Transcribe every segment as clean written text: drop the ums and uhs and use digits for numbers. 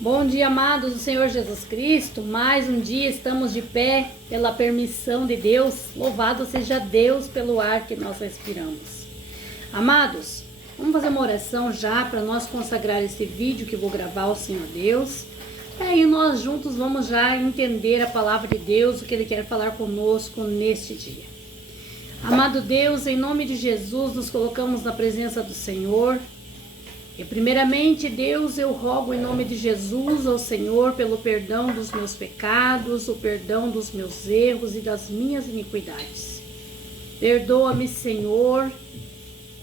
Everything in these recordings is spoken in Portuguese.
Bom dia, amados do Senhor Jesus Cristo. Mais um dia estamos de pé pela permissão de Deus. Louvado seja Deus pelo ar que nós respiramos. Amados, vamos fazer uma oração já para nós consagrar esse vídeo que vou gravar ao Senhor Deus. E aí nós juntos vamos já entender a palavra de Deus, o que Ele quer falar conosco neste dia. Amado Deus, em nome de Jesus, nos colocamos na presença do Senhor. E primeiramente, Deus, eu rogo em nome de Jesus ao Senhor pelo perdão dos meus pecados, o perdão dos meus erros e das minhas iniquidades. Perdoa-me, Senhor,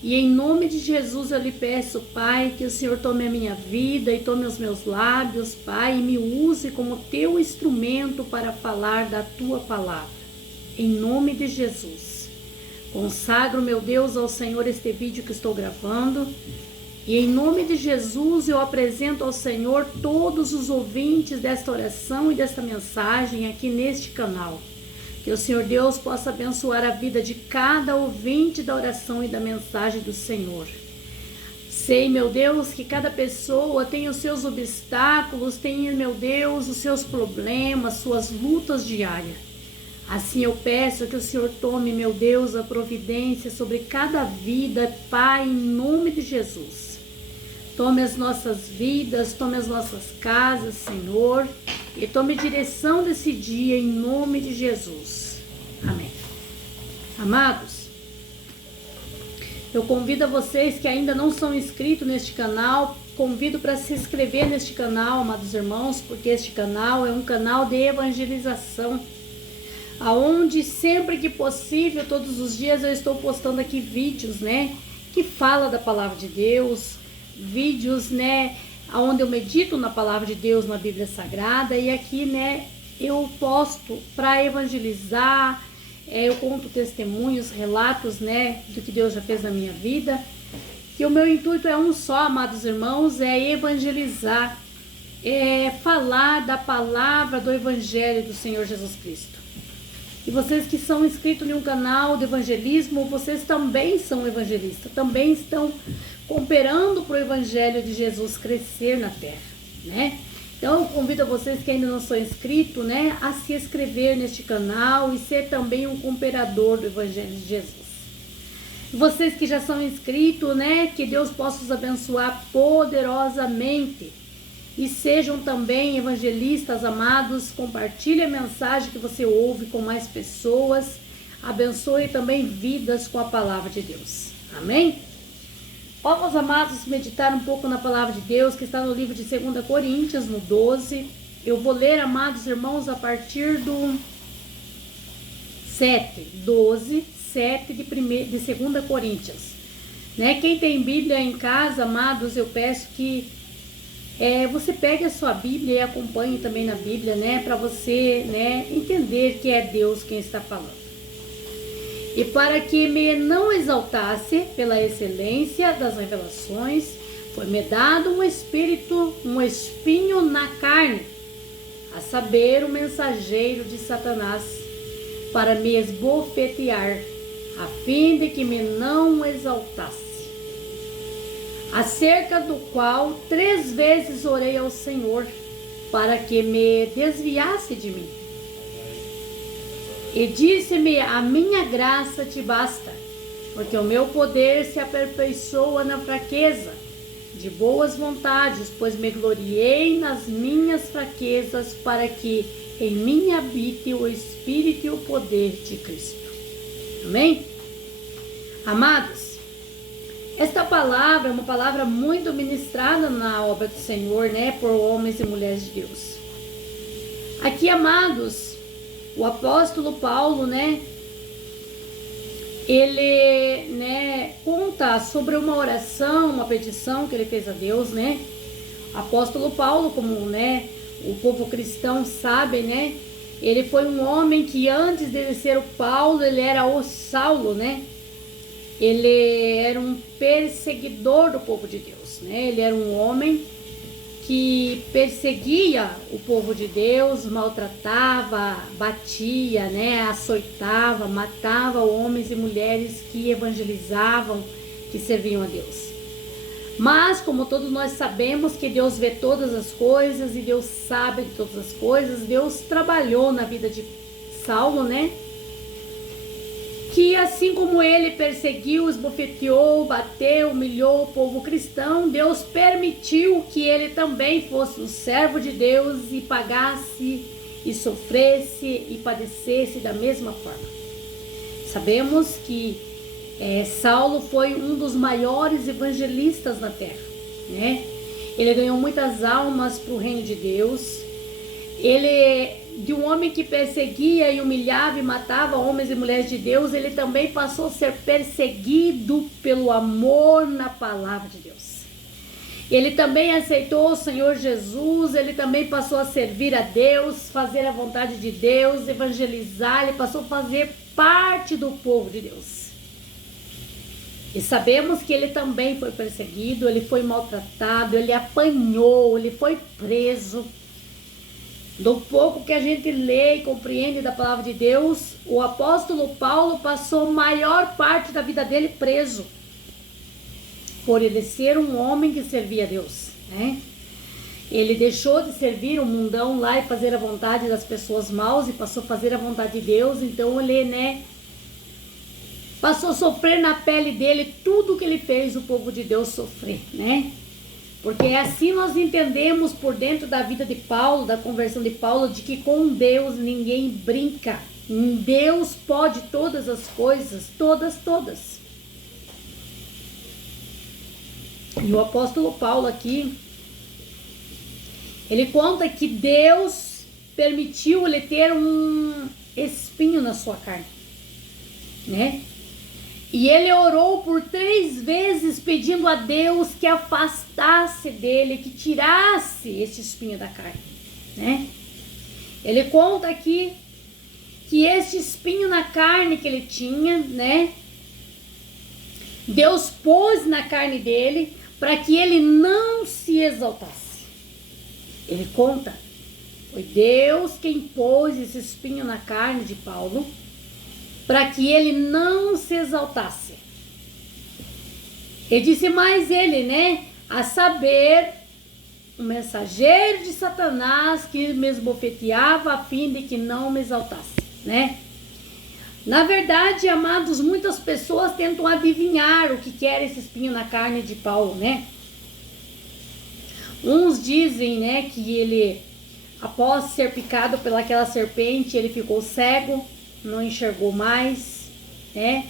e em nome de Jesus eu lhe peço, Pai, que o Senhor tome a minha vida e tome os meus lábios, Pai, e me use como teu instrumento para falar da tua palavra. Em nome de Jesus. Consagro, meu Deus, ao Senhor este vídeo que estou gravando. E em nome de Jesus eu apresento ao Senhor todos os ouvintes desta oração e desta mensagem aqui neste canal. Que o Senhor Deus possa abençoar a vida de cada ouvinte da oração e da mensagem do Senhor. Sei, meu Deus, que cada pessoa tem os seus obstáculos, tem, meu Deus, os seus problemas, suas lutas diárias. Assim eu peço que o Senhor tome, meu Deus, a providência sobre cada vida, Pai, em nome de Jesus. Tome as nossas vidas, tome as nossas casas, Senhor, e tome direção desse dia em nome de Jesus. Amém. Amados, eu convido a vocês que ainda não são inscritos neste canal, convido para se inscrever neste canal, amados irmãos, porque este canal é um canal de evangelização, aonde sempre que possível, todos os dias eu estou postando aqui vídeos, que fala da palavra de Deus, vídeos, onde eu medito na palavra de Deus, na Bíblia Sagrada, e aqui, eu posto para evangelizar, eu conto testemunhos, relatos, do que Deus já fez na minha vida, que o meu intuito é um só, amados irmãos, é evangelizar, é falar da palavra do Evangelho do Senhor Jesus Cristo. E vocês que são inscritos em um canal de evangelismo, vocês também são evangelistas, também estão cooperando para o Evangelho de Jesus crescer na terra, Então eu convido a vocês que ainda não são inscritos, a se inscrever neste canal e ser também um cooperador do Evangelho de Jesus. Vocês que já são inscritos, que Deus possa os abençoar poderosamente. E sejam também evangelistas amados, compartilhe a mensagem que você ouve com mais pessoas, abençoe também vidas com a palavra de Deus. Amém? Vamos, amados, meditar um pouco na palavra de Deus, que está no livro de 2 Coríntios, no 12. Eu vou ler, amados irmãos, a partir do 12, 7 de 2 Coríntios. Quem tem Bíblia em casa, amados, eu peço que você pegue a sua Bíblia e acompanhe também na Bíblia, para você, entender que é Deus quem está falando. E para que me não exaltasse pela excelência das revelações, foi-me dado um espinho na carne, a saber, o mensageiro de Satanás, para me esbofetear, a fim de que me não exaltasse. Acerca do qual 3 vezes orei ao Senhor, para que me desviasse de mim. E disse-me, a minha graça te basta, porque o meu poder se aperfeiçoa na fraqueza, de boas vontades, pois me gloriei nas minhas fraquezas, para que em mim habite o Espírito e o poder de Cristo. Amém? Amados, esta palavra é uma palavra muito ministrada na obra do Senhor, por homens e mulheres de Deus. Aqui, amados, o apóstolo Paulo, ele, conta sobre uma oração, uma petição que ele fez a Deus, Apóstolo Paulo, como, o povo cristão sabe, ele foi um homem que antes de ser o Paulo, ele era o Saulo, Ele era um perseguidor do povo de Deus, Ele era um homem que perseguia o povo de Deus, maltratava, batia, açoitava, matava homens e mulheres que evangelizavam, que serviam a Deus. Mas, como todos nós sabemos que Deus vê todas as coisas e Deus sabe de todas as coisas, Deus trabalhou na vida de Saulo, né? Que assim como ele perseguiu, esbofeteou, bateu, humilhou o povo cristão, Deus permitiu que ele também fosse um servo de Deus e pagasse e sofresse e padecesse da mesma forma. Sabemos que Saulo foi um dos maiores evangelistas na terra, né? Ele ganhou muitas almas para o reino de Deus. Ele, de um homem que perseguia e humilhava e matava homens e mulheres de Deus, ele também passou a ser perseguido pelo amor na palavra de Deus. Ele também aceitou o Senhor Jesus, ele também passou a servir a Deus, fazer a vontade de Deus, evangelizar, ele passou a fazer parte do povo de Deus. E sabemos que ele também foi perseguido, ele foi maltratado, ele apanhou, ele foi preso. Do pouco que a gente lê e compreende da palavra de Deus, o apóstolo Paulo passou a maior parte da vida dele preso, por ele ser um homem que servia a Deus, né? Ele deixou de servir o mundão lá e fazer a vontade das pessoas maus e passou a fazer a vontade de Deus. Então ele, né, passou a sofrer na pele dele tudo que ele fez o povo de Deus sofrer, né? Porque assim nós entendemos por dentro da vida de Paulo, da conversão de Paulo, de que com Deus ninguém brinca. Deus pode todas as coisas, todas. E o apóstolo Paulo aqui, ele conta que Deus permitiu ele ter um espinho na sua carne, né? E ele orou por 3 vezes pedindo a Deus que afastasse dele, que tirasse esse espinho da carne, né? Ele conta aqui que esse espinho na carne que ele tinha, né? Deus pôs na carne dele para que ele não se exaltasse. Ele conta, foi Deus quem pôs esse espinho na carne de Paulo para que ele não se exaltasse. Ele disse mais ele, né? A saber, o mensageiro de Satanás que me esbofeteava a fim de que não me exaltasse, né? Na verdade, amados, muitas pessoas tentam adivinhar o que era esse espinho na carne de Paulo, né? Uns dizem, né, que ele, após ser picado pelaquela serpente, ele ficou cego, não enxergou mais, né?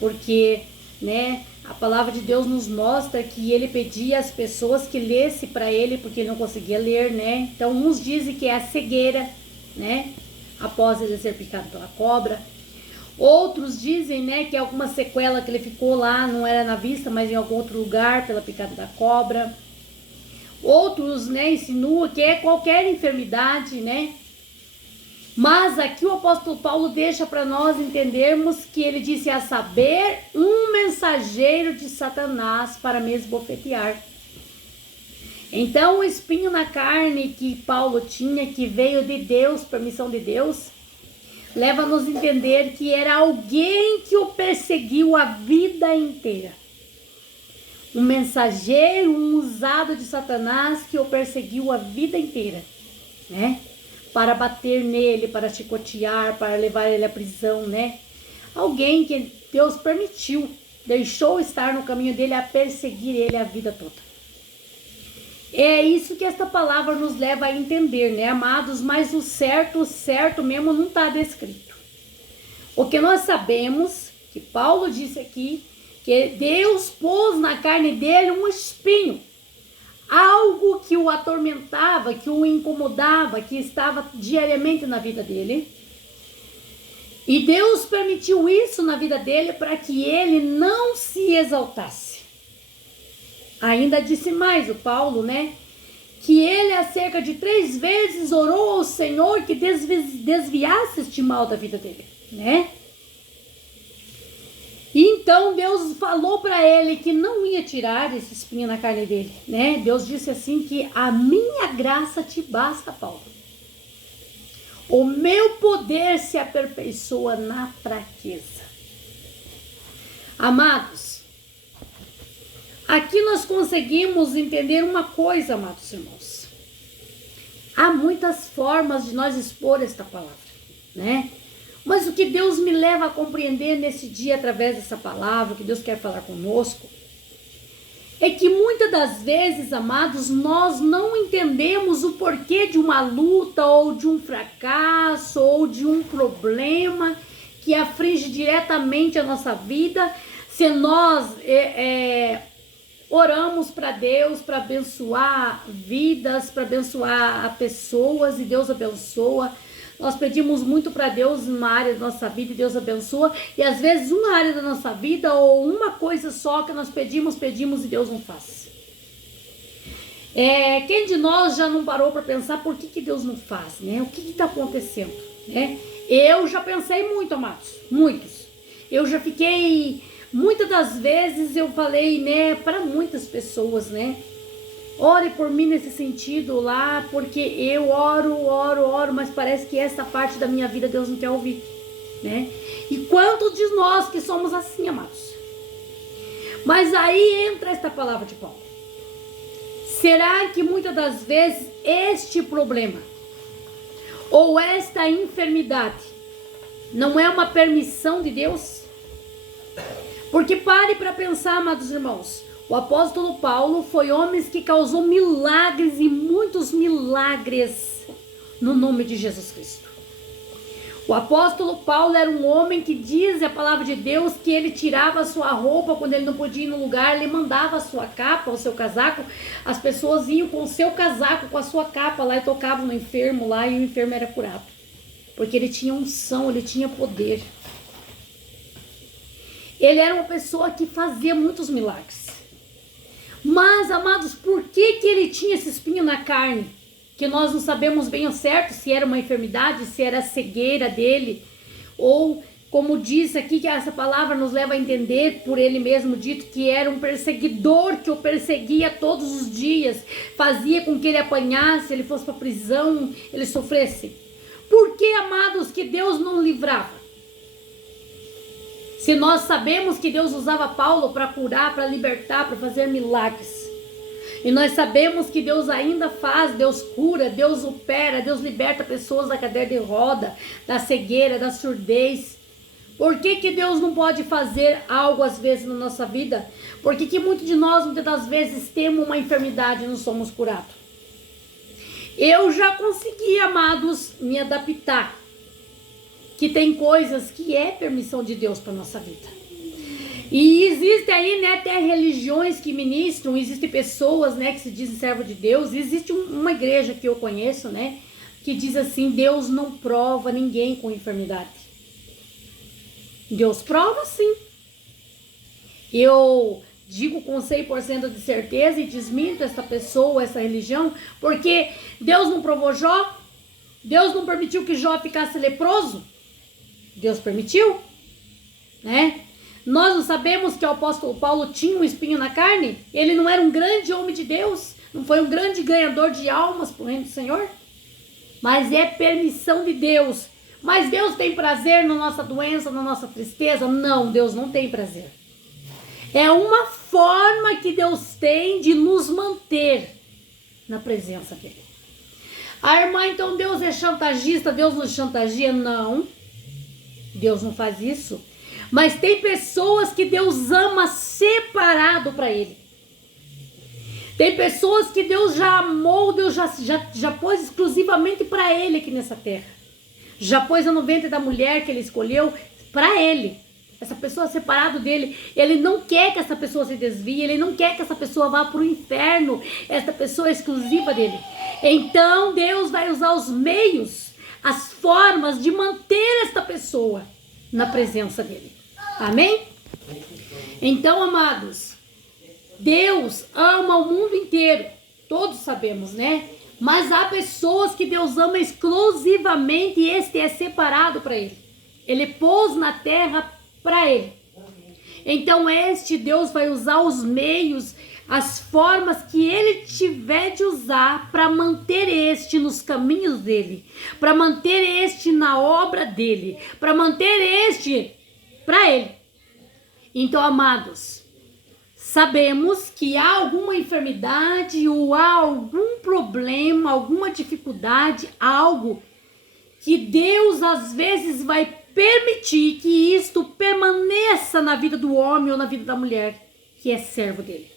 Porque, né, a palavra de Deus nos mostra que ele pedia às pessoas que lesse para ele, porque ele não conseguia ler, né? Então, uns dizem que é a cegueira, né? Após ele ser picado pela cobra. Outros dizem, né, que alguma sequela que ele ficou lá, não era na vista, mas em algum outro lugar, pela picada da cobra. Outros, né, insinuam que é qualquer enfermidade, né? Mas aqui o apóstolo Paulo deixa para nós entendermos que ele disse a saber, um mensageiro de Satanás para me esbofetear. Então o espinho na carne que Paulo tinha, que veio de Deus, permissão de Deus, leva-nos a entender que era alguém que o perseguiu a vida inteira. Um mensageiro, um usado de Satanás que o perseguiu a vida inteira, né? Para bater nele, para chicotear, para levar ele à prisão, né? Alguém que Deus permitiu, deixou estar no caminho dele a perseguir ele a vida toda. É isso que esta palavra nos leva a entender, né, amados? Mas o certo mesmo não está descrito. O que nós sabemos, que Paulo disse aqui, que Deus pôs na carne dele um espinho. Algo que o atormentava, que o incomodava, que estava diariamente na vida dele. E Deus permitiu isso na vida dele para que ele não se exaltasse. Ainda disse mais o Paulo, né? Que ele acerca de 3 vezes orou ao Senhor que desviasse este mal da vida dele, né? E então Deus falou para ele que não ia tirar esse espinho na carne dele, né? Deus disse assim que a minha graça te basta, Paulo. O meu poder se aperfeiçoa na fraqueza. Amados, Aqui nós conseguimos entender uma coisa, amados irmãos. Há muitas formas de nós expor esta palavra, né? Mas o que Deus me leva a compreender nesse dia, através dessa palavra, que Deus quer falar conosco, é que muitas das vezes, amados, nós não entendemos o porquê de uma luta, ou de um fracasso, ou de um problema que aflige diretamente a nossa vida, se nós oramos para Deus, para abençoar vidas, para abençoar pessoas, e Deus abençoa. Nós pedimos muito para Deus numa área da nossa vida e Deus abençoa. E às vezes uma área da nossa vida ou uma coisa só que nós pedimos e Deus não faz. Quem de nós já não parou para pensar por que Deus não faz, né? O que está acontecendo, né? Eu já pensei muito, amados, muitos. Eu já fiquei, muitas das vezes eu falei, né, para muitas pessoas, né? Ore por mim nesse sentido lá, porque eu oro, mas parece que essa parte da minha vida Deus não quer ouvir, né? E quantos de nós que somos assim, amados? Mas aí entra esta palavra de Paulo. Será que muitas das vezes este problema ou esta enfermidade não é uma permissão de Deus? Porque pare para pensar, amados irmãos. O apóstolo Paulo foi homem que causou milagres e muitos milagres no nome de Jesus Cristo. O apóstolo Paulo era um homem que diz a palavra de Deus que ele tirava a sua roupa quando ele não podia ir no lugar, ele mandava a sua capa, o seu casaco, as pessoas iam com o seu casaco, com a sua capa lá e tocavam no enfermo lá e o enfermo era curado. Porque ele tinha unção, ele tinha poder. Ele era uma pessoa que fazia muitos milagres. Mas, amados, por que ele tinha esse espinho na carne? Que nós não sabemos bem ao certo se era uma enfermidade, se era a cegueira dele. Ou, como diz aqui, que essa palavra nos leva a entender, por ele mesmo dito, que era um perseguidor que o perseguia todos os dias. Fazia com que ele apanhasse, ele fosse para a prisão, ele sofresse. Por que, amados, que Deus não livrava? Se nós sabemos que Deus usava Paulo para curar, para libertar, para fazer milagres. E nós sabemos que Deus ainda faz, Deus cura, Deus opera, Deus liberta pessoas da cadeira de roda, da cegueira, da surdez. Por que Deus não pode fazer algo às vezes na nossa vida? Porque que muitos de nós, muitas das vezes, temos uma enfermidade e não somos curados. Eu já consegui, amados, me adaptar. Que tem coisas que é permissão de Deus para nossa vida. E existe aí, né, até religiões que ministram, existem pessoas, né, que se dizem servo de Deus. Existe uma igreja que eu conheço, né, que diz assim: Deus não prova ninguém com enfermidade. Deus prova sim. Eu digo com 100% de certeza e desminto essa pessoa, essa religião, porque Deus não provou Jó. Deus não permitiu que Jó ficasse leproso. Deus permitiu, né? Nós não sabemos que o apóstolo Paulo tinha um espinho na carne? Ele não era um grande homem de Deus? Não foi um grande ganhador de almas para o reino do Senhor? Mas é permissão de Deus. Mas Deus tem prazer na nossa doença, na nossa tristeza? Não, Deus não tem prazer. É uma forma que Deus tem de nos manter na presença dele. Ah, irmã, então Deus é chantagista, Deus nos chantageia? Não. Deus não faz isso. Mas tem pessoas que Deus ama separado para ele. Tem pessoas que Deus já amou, Deus já pôs exclusivamente para ele aqui nessa terra. Já pôs no ventre da mulher que ele escolheu para ele. Essa pessoa separado dele. Ele não quer que essa pessoa se desvie, ele não quer que essa pessoa vá para o inferno. Essa pessoa é exclusiva dele. Então Deus vai usar os meios, as formas de manter esta pessoa na presença dele. Amém? Então, amados, Deus ama o mundo inteiro. Todos sabemos, né? Mas há pessoas que Deus ama exclusivamente e este é separado para ele. Ele pôs na terra para ele. Então este Deus vai usar os meios, as formas que ele tiver de usar para manter este nos caminhos dele, para manter este na obra dele, para manter este para ele. Então, amados, sabemos que há alguma enfermidade ou há algum problema, alguma dificuldade, algo que Deus às vezes vai permitir que isto permaneça na vida do homem ou na vida da mulher que é servo dele.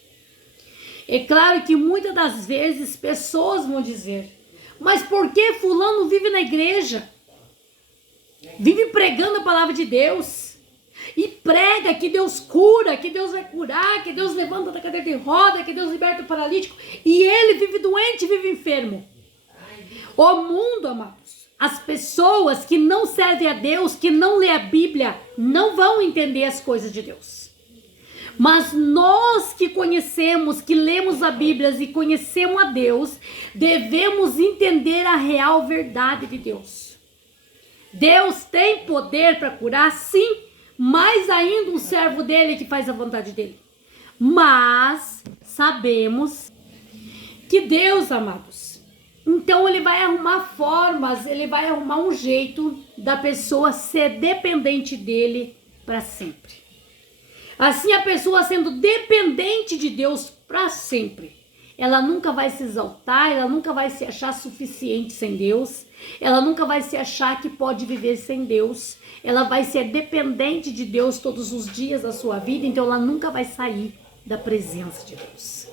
É claro que muitas das vezes pessoas vão dizer: mas por que fulano vive na igreja? Vive pregando a palavra de Deus. E prega que Deus cura, que Deus vai curar, que Deus levanta da cadeira de roda, que Deus liberta o paralítico. E ele vive doente, vive enfermo. O mundo, amados, as pessoas que não servem a Deus, que não lê a Bíblia, não vão entender as coisas de Deus. Mas nós que conhecemos, que lemos a Bíblia e conhecemos a Deus, devemos entender a real verdade de Deus. Deus tem poder para curar, sim, mais ainda um servo dele que faz a vontade dele. Mas sabemos que Deus, amados, então ele vai arrumar formas, ele vai arrumar um jeito da pessoa ser dependente dele para sempre. Assim, a pessoa sendo dependente de Deus para sempre, ela nunca vai se exaltar, ela nunca vai se achar suficiente sem Deus, ela nunca vai se achar que pode viver sem Deus, ela vai ser dependente de Deus todos os dias da sua vida, então ela nunca vai sair da presença de Deus.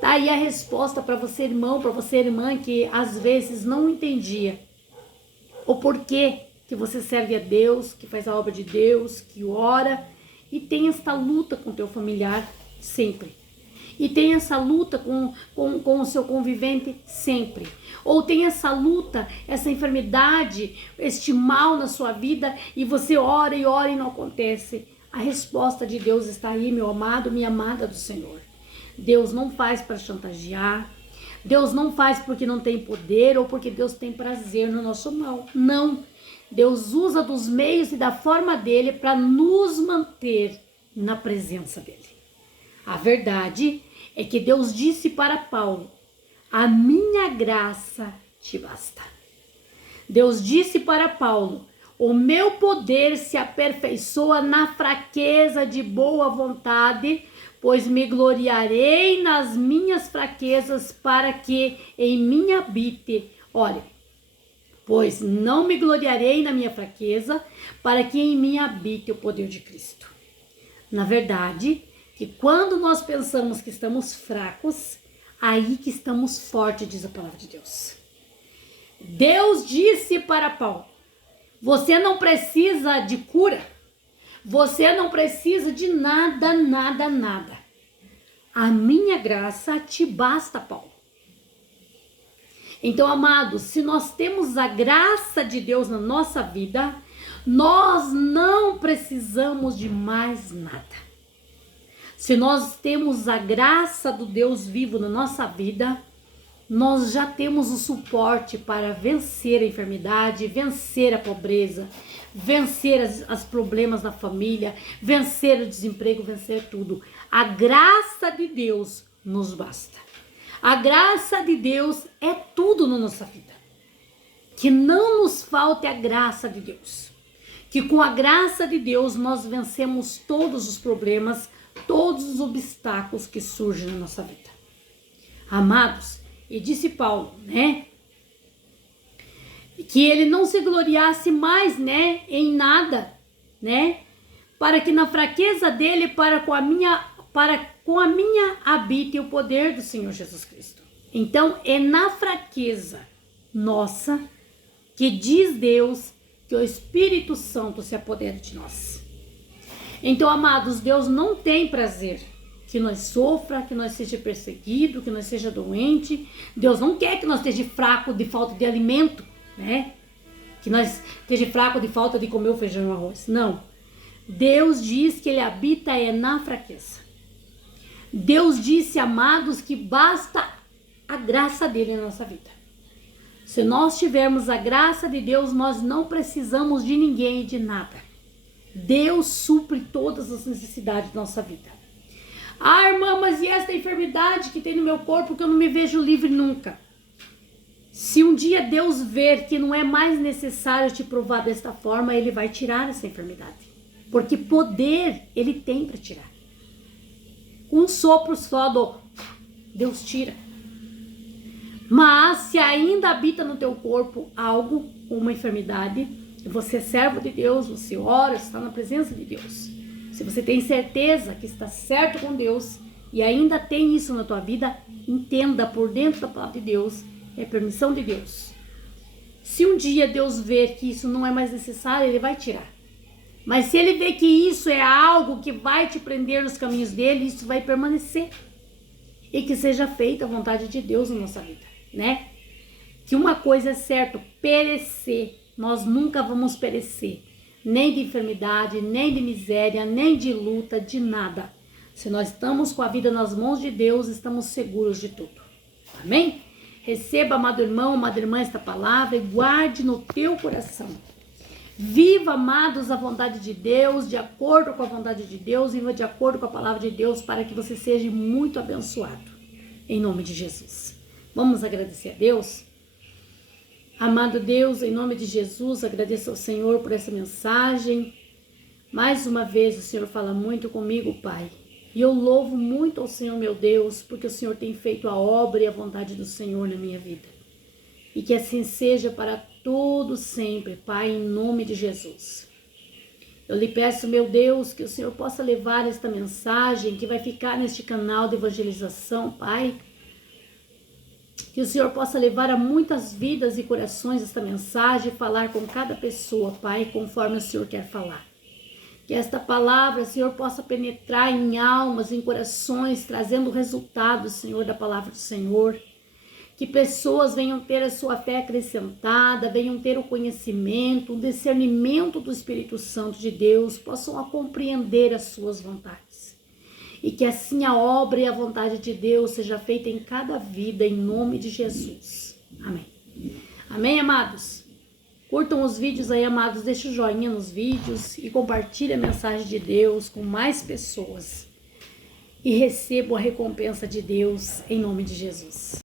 Tá aí a resposta para você, irmão, para você, irmã, que às vezes não entendia o porquê que você serve a Deus, que faz a obra de Deus, que ora e tem esta luta com o teu familiar sempre. E tem essa luta com o seu convivente sempre. Ou tem essa luta, essa enfermidade, este mal na sua vida e você ora e não acontece. A resposta de Deus está aí, meu amado, minha amada do Senhor. Deus não faz para chantagear. Deus não faz porque não tem poder ou porque Deus tem prazer no nosso mal. Não. Deus usa dos meios e da forma dele para nos manter na presença dele. A verdade é que Deus disse para Paulo: a minha graça te basta. Deus disse para Paulo: o meu poder se aperfeiçoa na fraqueza de boa vontade, pois me gloriarei nas minhas fraquezas para que em mim habite. Olha, pois não me gloriarei na minha fraqueza para que em mim habite o poder de Cristo. Na verdade, que quando nós pensamos que estamos fracos, aí que estamos fortes, diz a palavra de Deus. Deus disse para Paulo: você não precisa de cura, você não precisa de nada, nada, nada. A minha graça te basta, Paulo. Então, amados, se nós temos a graça de Deus na nossa vida, nós não precisamos de mais nada. Se nós temos a graça do Deus vivo na nossa vida, nós já temos o suporte para vencer a enfermidade, vencer a pobreza, vencer os problemas da família, vencer o desemprego, vencer tudo. A graça de Deus nos basta. A graça de Deus é tudo na nossa vida. Que não nos falte a graça de Deus. Que com a graça de Deus nós vencemos todos os problemas, todos os obstáculos que surgem na nossa vida. Amados, e disse Paulo, né? Que ele não se gloriasse mais, né? Em nada, né? Para que na fraqueza dele, com a minha habite o poder do Senhor Jesus Cristo. Então, é na fraqueza nossa que diz Deus que o Espírito Santo se apodera de nós. Então, amados, Deus não tem prazer que nós sofra, que nós seja perseguido, que nós seja doente. Deus não quer que nós esteja fraco de falta de alimento, né? Que nós esteja fraco de falta de comer o feijão e o arroz. Não. Deus diz que ele habita na fraqueza. Deus disse, amados, que basta a graça dele na nossa vida. Se nós tivermos a graça de Deus, nós não precisamos de ninguém e de nada. Deus supre todas as necessidades da nossa vida. Ah, irmã, mas e esta enfermidade que tem no meu corpo que eu não me vejo livre nunca? Se um dia Deus ver que não é mais necessário te provar desta forma, ele vai tirar essa enfermidade. Porque poder ele tem para tirar. um sopro só Deus tira. Mas se ainda habita no teu corpo algo, uma enfermidade, e você é servo de Deus, você ora, está na presença de Deus. Se você tem certeza que está certo com Deus e ainda tem isso na tua vida, entenda por dentro da palavra de Deus, é permissão de Deus. Se um dia Deus ver que isso não é mais necessário, Ele vai tirar. Mas se Ele ver que isso é algo que vai te prender nos caminhos dEle, isso vai permanecer. E que seja feita a vontade de Deus na nossa vida, né? Que uma coisa é certa, perecer. Nós nunca vamos perecer. Nem de enfermidade, nem de miséria, nem de luta, de nada. Se nós estamos com a vida nas mãos de Deus, estamos seguros de tudo. Amém? Receba, amado irmão, amada irmã, esta palavra e guarde no teu coração. Viva, amados, a vontade de Deus, de acordo com a vontade de Deus, viva de acordo com a palavra de Deus, para que você seja muito abençoado. Em nome de Jesus. Vamos agradecer a Deus? Amado Deus, em nome de Jesus, agradeço ao Senhor por essa mensagem. Mais uma vez o Senhor fala muito comigo, Pai. E eu louvo muito ao Senhor, meu Deus, porque o Senhor tem feito a obra e a vontade do Senhor na minha vida. E que assim seja para todo sempre, Pai, em nome de Jesus. Eu lhe peço, meu Deus, que o Senhor possa levar esta mensagem que vai ficar neste canal de evangelização, Pai. Que o Senhor possa levar a muitas vidas e corações esta mensagem e falar com cada pessoa, Pai, conforme o Senhor quer falar. Que esta palavra, Senhor, possa penetrar em almas, em corações, trazendo resultados, Senhor, da palavra do Senhor. Que pessoas venham ter a sua fé acrescentada, venham ter o conhecimento, o discernimento do Espírito Santo de Deus, possam compreender as suas vontades. E que assim a obra e a vontade de Deus seja feita em cada vida, em nome de Jesus. Amém. Amém, amados? Curtam os vídeos aí, amados, deixem o joinha nos vídeos e compartilhem a mensagem de Deus com mais pessoas. E recebam a recompensa de Deus em nome de Jesus.